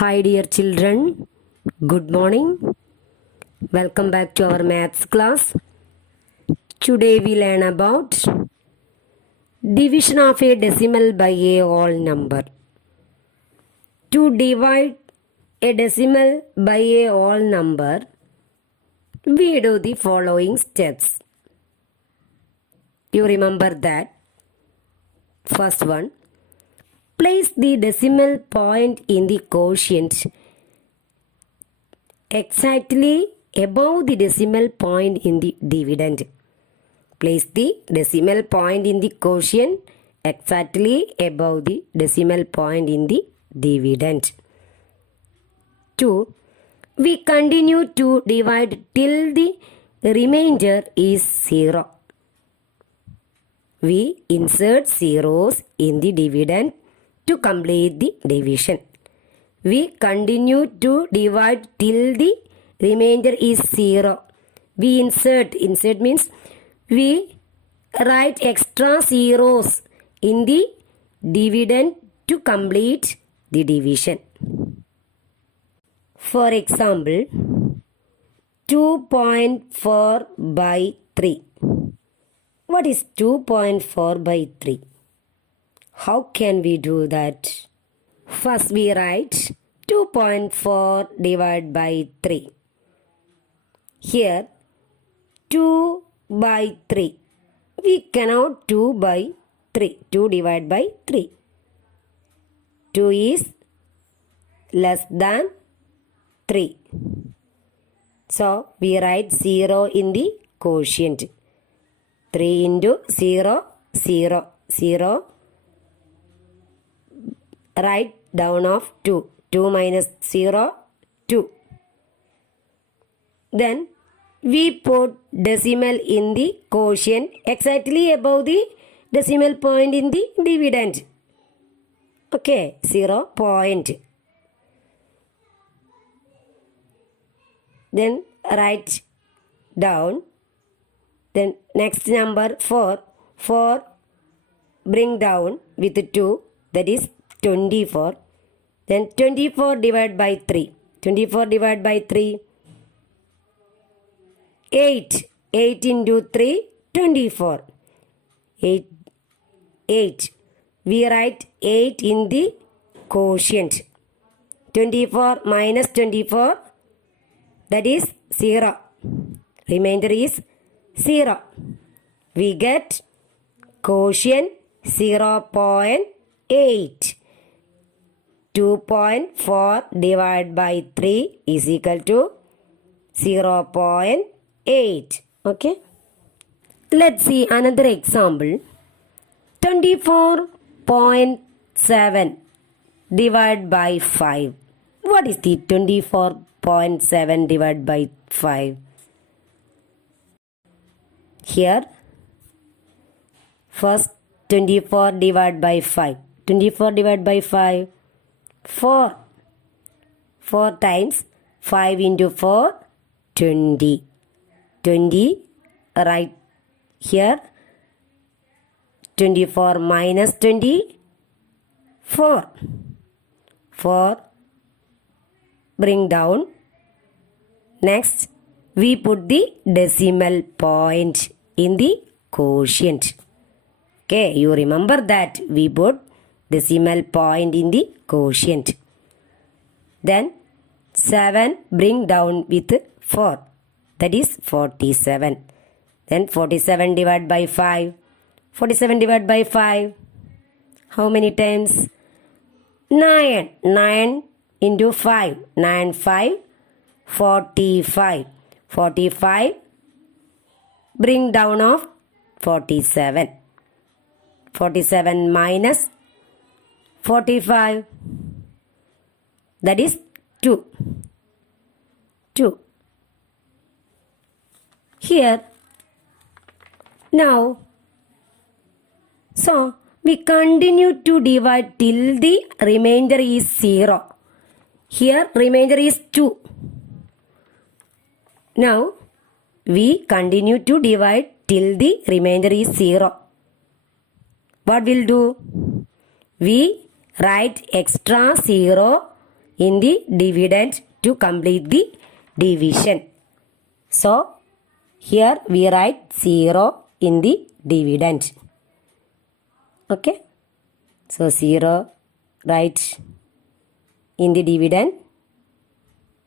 Hi dear children, good morning. Welcome back to our maths class. Today we learn about division of a decimal by a whole number. To divide a decimal by a whole number, we do the following steps. You remember that? First one, place the decimal point in the quotient exactly above the decimal point in the dividend. Place the decimal point in the quotient exactly above the decimal point in the dividend. 2. We continue to divide till the remainder is 0. We insert zeros in the dividend to complete the division. We continue to divide till the remainder is 0. We insert means we write extra zeros in the dividend to complete the division. For example, 2.4 by 3. What is 2.4 by 3? How can we do that? First we write 2.4 divided by 3. Here 2 by 3. We cannot 2 by 3. 2 divided by 3. 2 is less than 3. So we write 0 in the quotient. 3 into 0, 0, 0. Write down of 2. 2 minus 0, 2. Then we put decimal in the quotient exactly above the decimal point in the dividend. Okay, 0 point. Then write down. Then next number 4. 4 bring down with 2, that is 24. Then 24 divided by 3. 24 divided by 3. 8. 8 into 3, 24. 8. 8. We write 8 in the quotient. 24 minus 24, that is 0. Remainder is 0. We get quotient 0.8. 2.4 divided by 3 is equal to 0.8. Okay. Let's see another example. 24.7 divided by 5. What is the 24.7 divided by 5? Here, first 24 divided by 5. 24 divided by 5. 4. 4 times 5 into 4, 20. 20, right here. 24 minus 20, 4. 4 bring down. Next, we put the decimal point in the quotient. Okay, you remember that we put decimal point in the quotient. Then 7 bring down with 4, that is 47. Then 47 divided by 5. 47 divided by 5. How many times? 9. 9 into 5. 9, 5. 45. 45 bring down of 47. 47 minus 45, that is 2. 2. Here, now, so we continue to divide till the remainder is 0. Here, remainder is 2. Now, we continue to divide till the remainder is 0. What we'll do? We write extra 0 in the dividend to complete the division. So, here we write 0 in the dividend. Okay. So, 0 write in the dividend.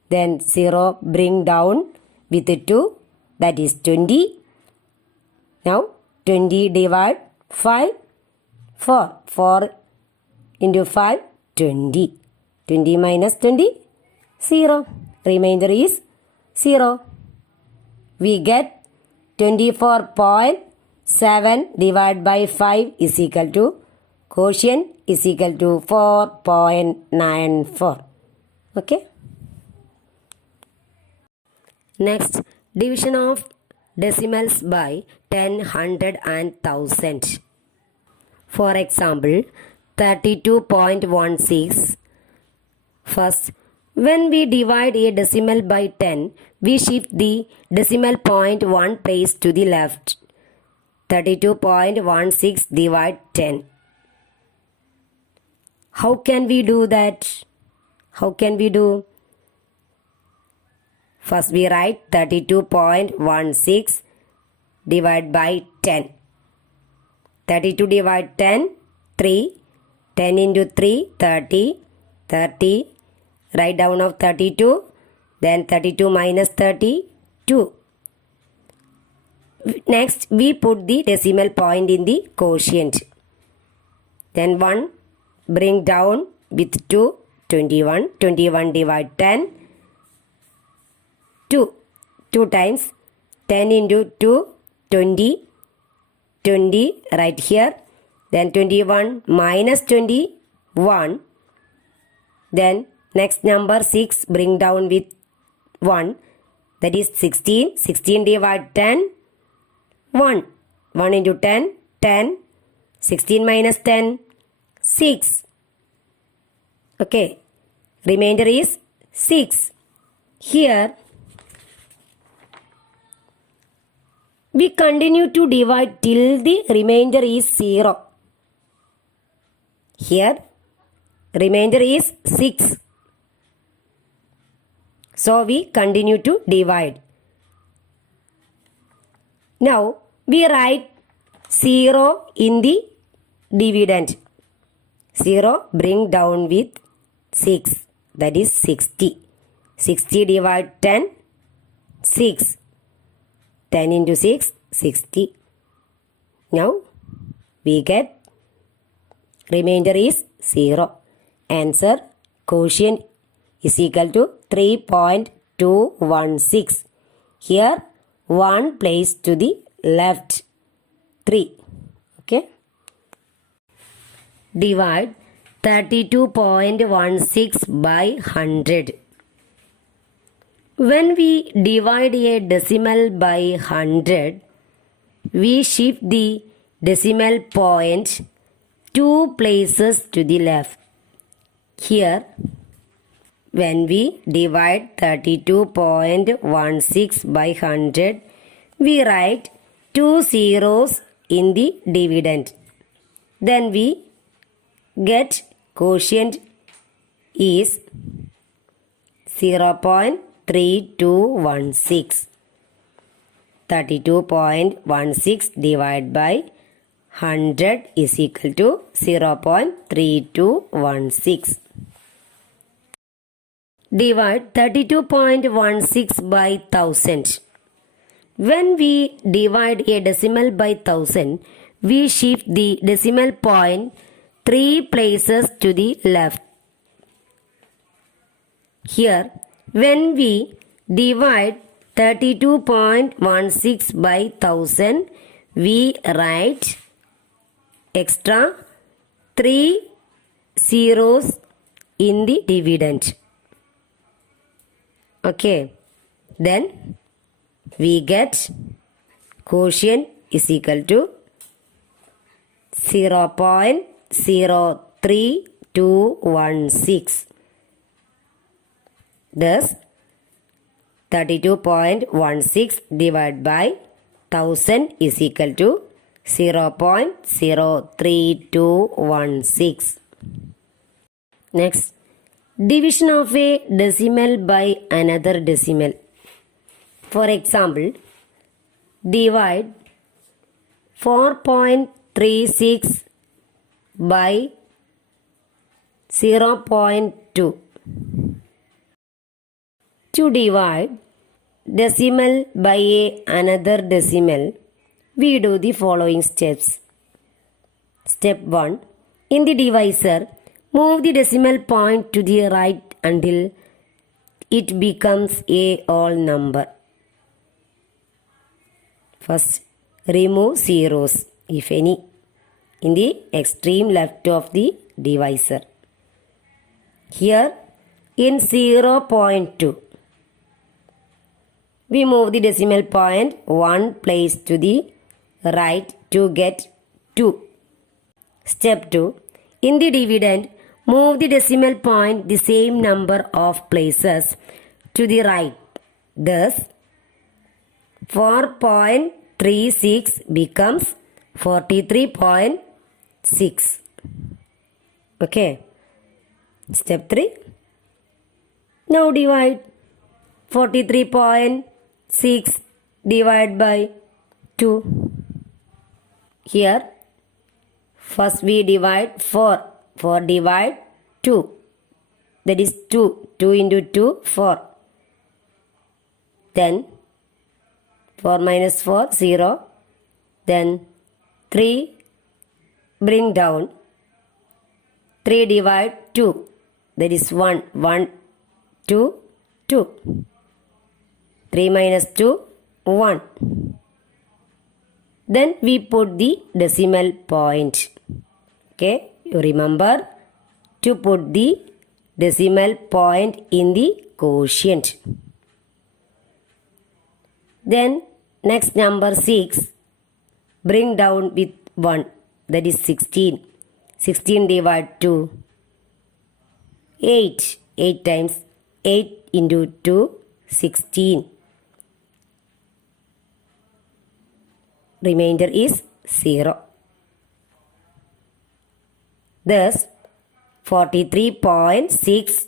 Then 0 bring down with 2, that is 20. Now 20 divide 5, 4. 4 into 5, 20. 20 minus 20, 0. Remainder is 0. We get 24.7 divided by 5 is equal to quotient is equal to 4.94. Okay. Next, division of decimals by 10, 100 and 1000. For example, 32.16. First, when we divide a decimal by 10, we shift the decimal point one place to the left. 32.16 divide 10. How can we do that? How can we do? First we write 32.16 divided by 10. 32 divide 10, 3. 10 into 3, 30. 30. Write down of 32. Then 32 minus 30, 2. Next we put the decimal point in the quotient. Then 1 bring down with 2, 21. 21 divide 10. 2. 2 times 10 into 2, 20. 20 right here. Then 21 minus 21. Then next number 6 bring down with 1. That is 16. 16 divide 10. 1. 1 into 10. 10. 16 minus 10. 6. Okay. Remainder is 6. Here we continue to divide till the remainder is 0. Here remainder is 6. So we continue to divide. Now we write 0 in the dividend. 0 bring down with 6. That is 60. 60 divide 10. 6. 10 into 6, 60. Now we get remainder is 0. Answer quotient is equal to 3.216. Here 1 place to the left, 3. Okay. Divide 32.16 by 100. When we divide a decimal by 100, we shift the decimal point 2 places to the left. Here, when we divide 32.16 by 100, we write 2 zeros in the dividend. Then we get quotient is 0.3216. 32.16 divided by 100 is equal to 0.3216. Divide 32.16 by 1000. When we divide a decimal by 1000, we shift the decimal point 3 places to the left. Here, when we divide 32.16 by 1000, we write extra 3 zeros in the dividend. Okay, then we get quotient is equal to 0.03216. Thus, 32.16 divided by 1000 is equal to 0.03216. Next, division of a decimal by another decimal. For example, divide 4.36 by 0.2. To divide decimal by another decimal, we do the following steps. Step 1. In the divisor, move the decimal point to the right until it becomes a whole number. First, remove zeros, if any, in the extreme left of the divisor. Here, in 0.2, we move the decimal point one place to the right to get 2. Step 2. In the dividend, move the decimal point the same number of places to the right. Thus, 4.36 becomes 43.6. Okay. Step 3. Now divide 43.6 divided by 2. Here, first we divide 4. 4 divide 2. That is 2. 2 into 2, 4. Then 4 minus 4, 0. Then 3 bring down. 3 divide 2. That is 1. 1, 2, 2. 3 minus 2, 1. Then we put the decimal point. Okay, you remember to put the decimal point in the quotient. Then next number 6, bring down with 1, that is 16. 16 divide 2, 8. 8 times 8 into 2, 16. Remainder is 0. Thus, 43.6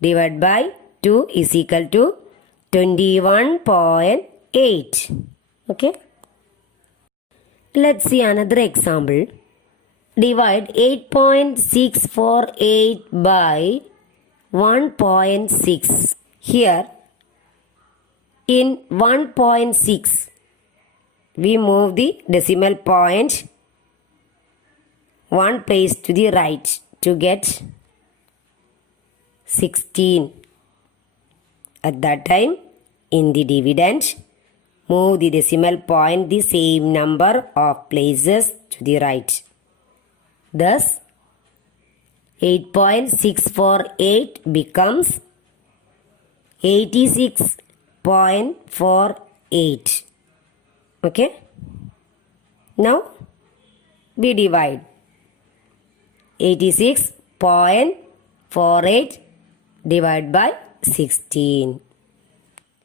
divided by 2 is equal to 21.8. Okay. Let's see another example. Divide 8.648 by 1.6. Here, in 1.6, we move the decimal point one place to the right to get 16. At that time, in the dividend, move the decimal point the same number of places to the right. Thus, 8.648 becomes 86.48. Okay. Now, we divide 86.48 divided by 16.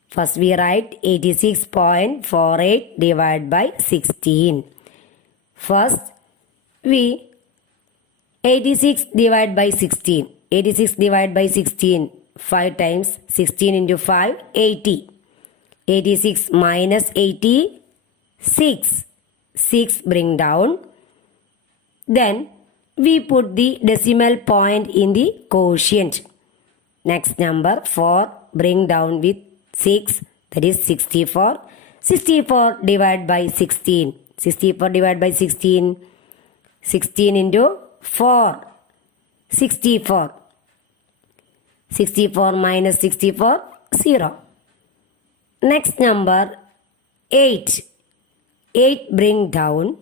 First, we write 86.48 divided by 16. First, we 86 divided by 16. 86 divided by 16. 5 times 16 into 5, 80. 86 minus 80, 6. 6 bring down. Then we put the decimal point in the quotient. Next number 4 bring down with 6, that is 64. 64 divided by 16. 64 divided by 16. 16 into 4. 64. 64 minus 64, 0. Next number 8. 8 bring down.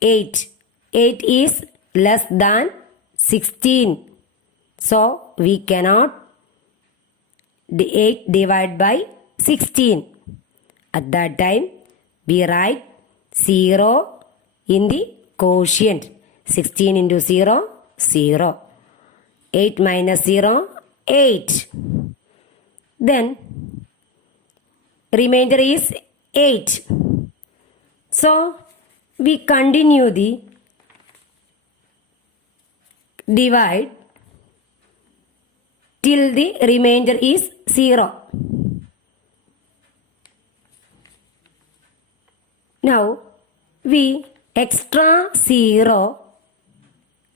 8. 8 is less than 16. So, we cannot 8 divide by 16. At that time, we write 0 in the quotient. 16 into 0, 0. 8 minus 0, 8. Then, remainder is 8. So, we continue the divide till the remainder is 0. Now we extra 0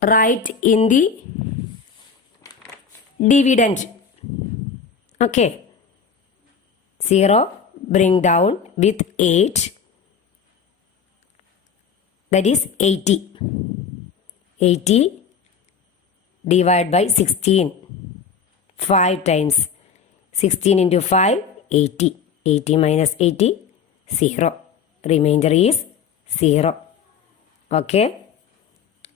write in the dividend. Okay. 0 bring down with 8. That is 80. 80 divided by 16. 5 times. 16 into 5, 80. 80 minus 80, 0. Remainder is 0. Okay.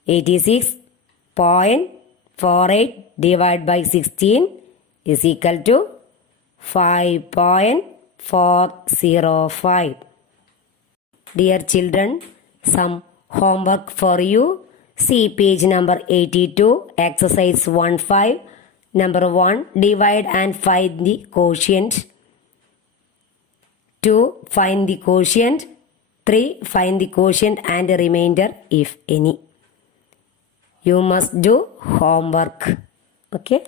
86.48 divided by 16 is equal to 5.405. Dear children, some homework for you. See page number 82, exercise 1.5. Number 1, divide and find the quotient. 2, find the quotient. 3, find the quotient and the remainder if any. You must do homework. Okay.